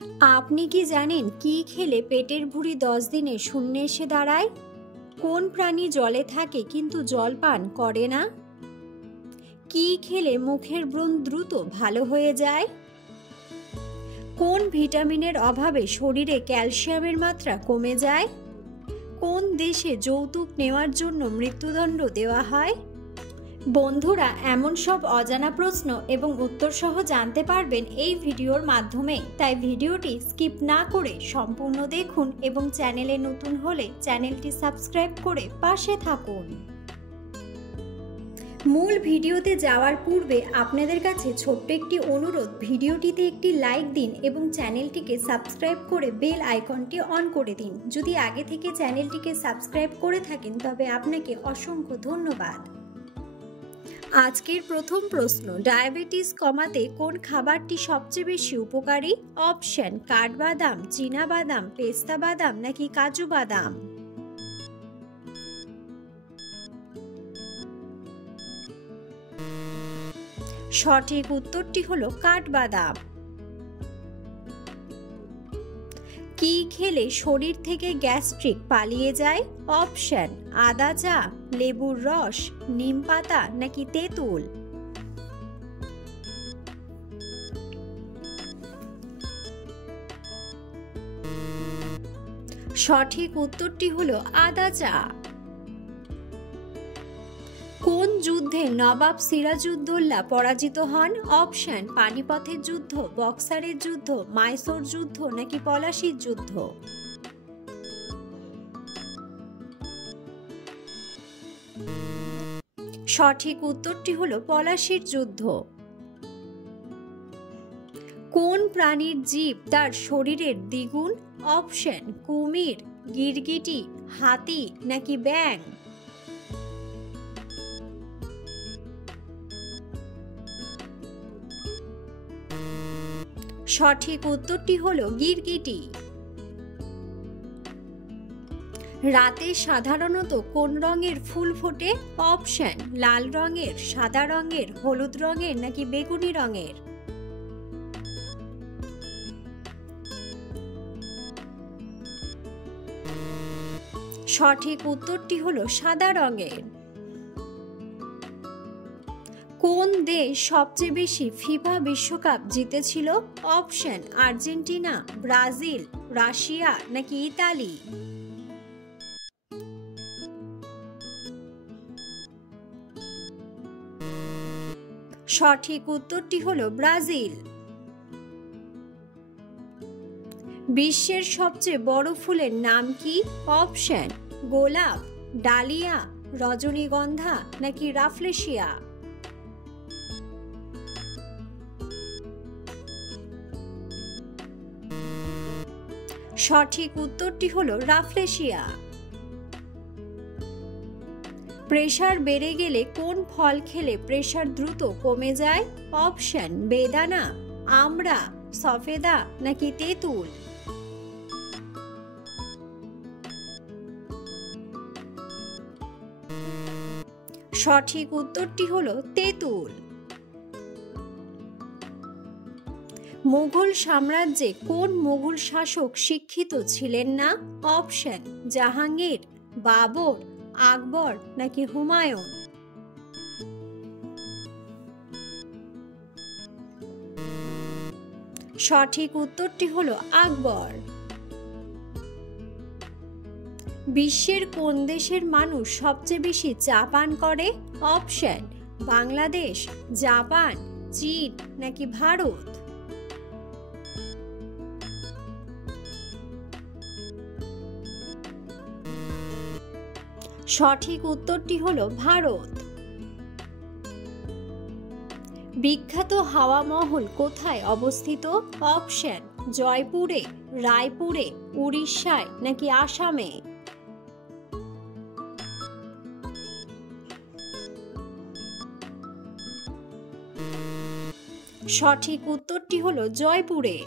আপনি কি জানেন কি খেলে পেটের ভুঁড়ি 10 দিনে শূন্যে এসে দাঁড়ায়? কোন প্রাণী জলে থাকে কিন্তু জল পান করে না? কি খেলে মুখের ব্রণ দ্রুত ভালো হয়ে যায়? কোন ভিটামিনের অভাবে শরীরে ক্যালসিয়ামের মাত্রা কমে যায়? কোন দেশে যৌতুক নেওয়ার জন্য মৃত্যুদণ্ড দেওয়া হয়? বন্ধুরা, এমন সব অজানা প্রশ্ন এবং উত্তর সহ জানতে পারবেন এই ভিডিওর মাধ্যমে, তাই ভিডিওটি স্কিপ না করে সম্পূর্ণ দেখুন এবং চ্যানেলে নতুন হলে চ্যানেলটি সাবস্ক্রাইব করে পাশে থাকুন। মূল ভিডিওতে যাওয়ার পূর্বে আপনাদের কাছে ছোট্ট একটি অনুরোধ, ভিডিওটিতে একটি লাইক দিন এবং চ্যানেলটিকে সাবস্ক্রাইব করে বেল আইকনটি অন করে দিন। যদি আগে থেকে চ্যানেলটিকে সাবস্ক্রাইব করে থাকেন তবে আপনাকে অসংখ্য ধন্যবাদ। আজকের প্রথম প্রশ্ন, ডায়াবেটিস কমাতে কোন খাবারটি সবচেয়ে বেশি উপকারী? অপশন: কাঠবাদাম, চীনা বাদাম, পেস্তা বাদাম নাকি কাজু বাদাম? সঠিক উত্তরটি হলো কাঠবাদাম। কি খেলে শরীর থেকে গ্যাস্ট্রিক পালিয়ে যায়? অপশন: আদা চা, লেবুর রস, নিম পাতা নাকি তেঁতুল? সঠিক উত্তরটি হলো আদা চা। কোন যুদ্ধে নবাব সিরাজউদ্দৌলা পরাজিত হন? অপশন: পানিপথের যুদ্ধ, বক্সারের যুদ্ধ, মাইসোর যুদ্ধ নাকি পলাশির যুদ্ধ? সঠিক উত্তরটি হলো পলাশির যুদ্ধ। কোন প্রাণীর জিভ তার শরীরের দ্বিগুণ? অপশন: কুমির, গিরগিটি, হাতি নাকি ব্যাঙ? সঠিক উত্তরটি হলো গিরগিটি। রাতে সাধারণত কোন রঙের ফুল ফোটে? অপশন: লাল রঙের, সাদা রঙের, হলুদ রঙের নাকি বেগুনি রঙের? সঠিক উত্তরটি হলো সাদা রঙের। কোন দেশ সবচেয়ে বেশি ফিফা বিশ্বকাপ জিতেছিল? অপশন: আর্জেন্টিনা, ব্রাজিল, রাশিয়া নাকি ইতালি? সঠিক উত্তরটি হলো ব্রাজিল। বিশ্বের সবচেয়ে বড় ফুলের নাম কি? অপশন: গোলাপ, ডালিয়া, রজনীগন্ধা নাকি রাফলেশিয়া? সঠিক উত্তরটি হলো রাফলেশিয়া। প্রেসার বেড়ে গেলে কোন ফল খেলে প্রেসার দ্রুত কমে যায়? অপশন: বেদানা, আমড়া, সফেদা নাকি তেঁতুল? সঠিক উত্তরটি হলো তেঁতুল। মুঘল সাম্রাজ্যে কোন মুঘল শাসক শিক্ষিত ছিলেন না? অপশন: জাহাঙ্গীর, বাবর, আকবর নাকি হুমায়ুন? সঠিক উত্তরটি হলো আকবর। বিশ্বের কোন দেশের মানুষ সবচেয়ে বেশি চা পান করে? অপশন: বাংলাদেশ, জাপান, চীন নাকি ভারত? সঠিক উত্তরটি হলো ভারত। বিখ্যাত হাওয়া মহল কোথায় অবস্থিত? অপশন: জয়পুরে, রায়পুরে, উড়িষ্যায় নাকি আসামে? সঠিক উত্তরটি হলো জয়পুরে।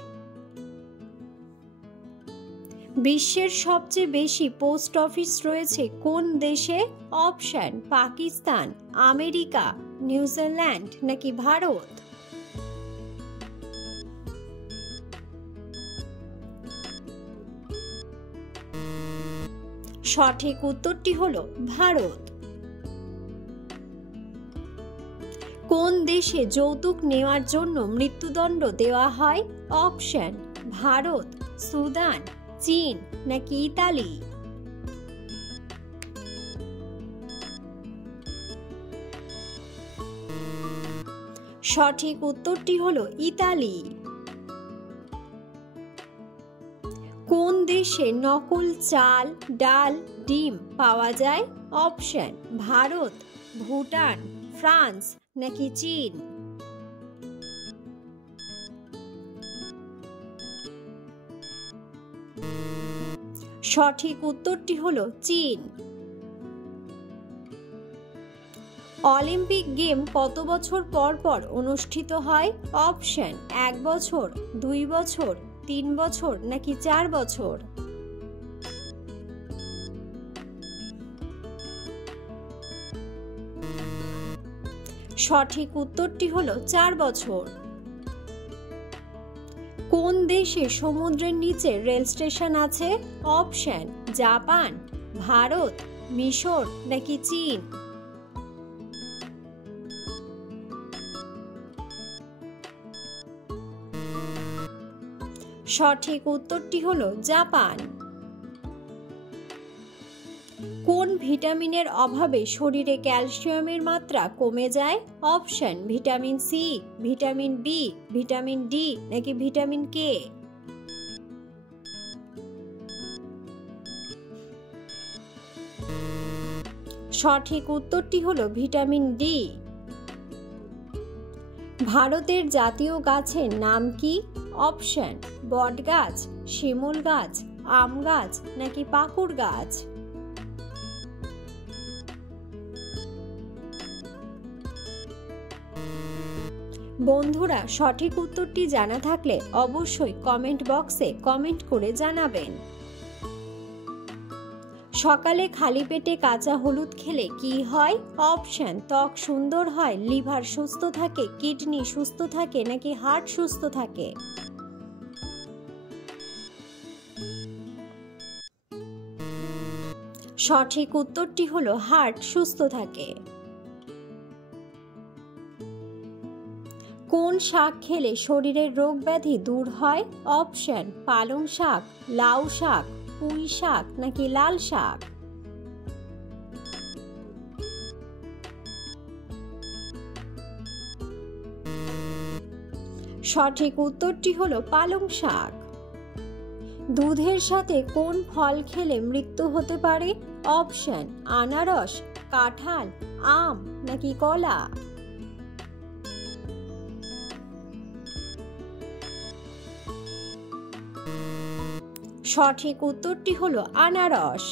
বিশ্বের সবচেয়ে বেশি পোস্ট অফিস রয়েছে কোন দেশে? অপশন: পাকিস্তান, আমেরিকা, নিউজিল্যান্ড নাকি ভারত? সঠিক উত্তরটি হলো ভারত। কোন দেশে যৌতুক নেওয়ার জন্য মৃত্যুদণ্ড দেওয়া হয়? অপশন: ভারত, সুদান, চীন নাকি ইতালি। সঠিক উত্তরটি হলো ইতালি। কোন দেশে নকল চাল, ডাল, ডিম পাওয়া যায়? অপশন: ভারত, ভুটান, ফ্রান্স নাকি চীন। সঠিক উত্তরটি হলো চীন। অলিম্পিক গেম কত বছর পর পর অনুষ্ঠিত হয়? অপশন: 1 বছর, 2 বছর, 3 বছর নাকি 4 বছর। সঠিক উত্তরটি হলো 4 বছর। কোন দেশে সমুদ্রের নিচে রেল স্টেশন আছে? অপশন: জাপান, ভারত, মিশর নাকি চীন। সঠিক উত্তরটি হলো জাপান। কোন ভিটামিনের অভাবে শরীরে ক্যালসিয়ামের মাত্রা কমে যায়? Option: vitamin C, vitamin B, vitamin D নাকি ভিটামিন কে। সঠিক উত্তরটি হলো ভিটামিন ডি। ভারতের জাতীয় গাছের নাম কি? অপশন: বটগাছ, শিমুল গাছ, আম গাছ নাকি পাকুড় গাছ। বন্ধুরা, সঠিক উত্তরটি জানা থাকলে অবশ্যই কমেন্ট বক্সে কমেন্ট করে জানাবেন। সকালে খালি পেটে কাঁচা হলুদ খেলে কি হয়? অপশন: ত্বক সুন্দর হয়, লিভার সুস্থ থাকে, কিডনি সুস্থ থাকে নাকি হার্ট সুস্থ থাকে। সঠিক উত্তরটি হলো হার্ট সুস্থ থাকে। কোন শাক খেলে শরীরের রোগ ব্যাধি দূর হয়? অপশন: পালং শাক, লাউ শাক, পুঁই শাক নাকি লাল শাক। সঠিক উত্তরটি হলো পালং শাক। দুধের সাথে কোন ফল খেলে মৃত্যু হতে পারে? অপশন: আনারস, কাঁঠাল, আম নাকি কলা। সঠিক উত্তরটি হলো আনারস।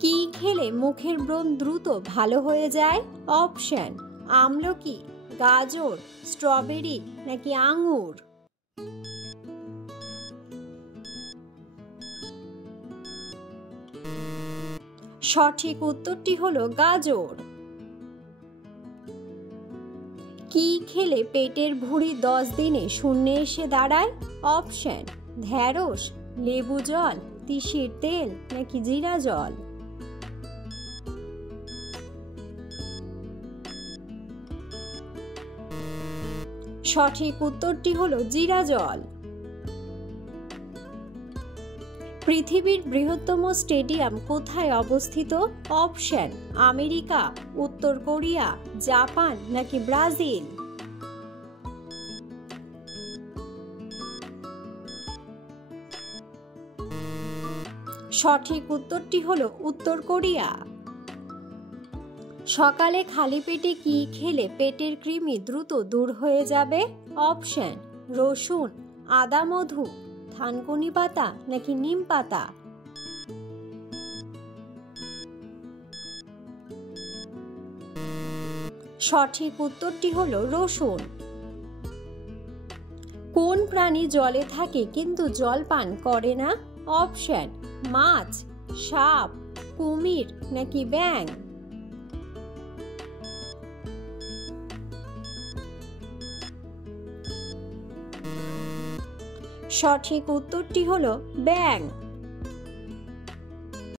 কি খেলে মুখের ব্রণ দ্রুত ভালো হয়ে যায়? অপশন: আমলকি, গাজর, স্ট্রবেরি নাকি আঙ্গুর। সঠিক উত্তরটি হলো গাজর। কি খেলে পেটের ভুঁড়ি 10 দিনে শূন্যে এসে দাঁড়ায়? অপশন: ঢ্যাঁড়স, লেবু জল, তিসির তেল নাকি জিরা জল। সঠিক উত্তরটি হলো জিরা জল। পৃথিবীর বৃহত্তম স্টেডিয়াম কোথায় অবস্থিত? অপশন: আমেরিকা, উত্তর কোরিয়া, জাপান নাকি ব্রাজিল। সঠিক উত্তরটি হলো উত্তর কোরিয়া। সকালে খালি পেটে কি খেলে পেটের কৃমি দ্রুত দূর হয়ে যাবে? অপশন: রসুন, আদা মধু, থানকুনি পাতা নাকি নিম পাতা। সঠিক উত্তরটি হলো রসুন। কোন প্রাণী জলে থাকে কিন্তু জল পান করে না? অপশন: মাছ, সাপ, কুমির নাকি ব্যাঙ। সঠিক উত্তরটি হলো ব্যাঙ।